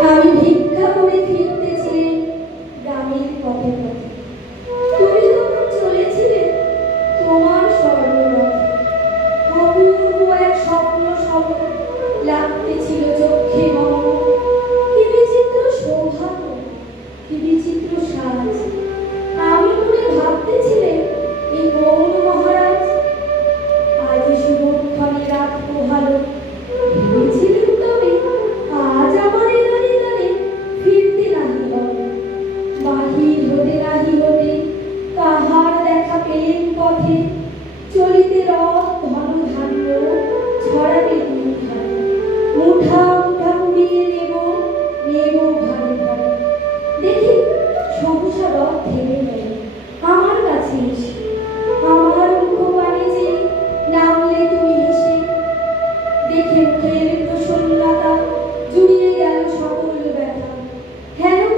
আমি ভিক্ষা করে ফিরতেছিলেন গ্রামের পথে পথে। তুমি তখন চলেছিলে তোমার স্বর্ণরথে। অপূর্ব এক স্বপ্ন সবর লাগতেছিল চক্ষে মম। কি বিচিত্র সৌভাগ্য, কি বিচিত্র সাজ! আমি মনে ভাবতেছিলেন এই গৌণ মহারাজ। আজ শুভক্ষণে রাত পোহালো। ভেবেছিলেন তবে আজ আমার এ দানে দানে ফিরতে নাহি হবে। বাহির হতে নাহি হতে কাহার দেখা পেলেন পথে। চলিতে রথ ধন ধান্য ছড়াবে দুই ধারে। মুঠা মুঠা কুড়িয়ে নেব, নেব ঘরে ঘরে। দেখি সহসা রথ থেমে গেল আমার কাছে এসে। আমার মুখপানে যে নামলে তুমি হেসে। দেখে মুখের প্রসন্নতা জুড়িয়ে গেল সকল ব্যথা। হেন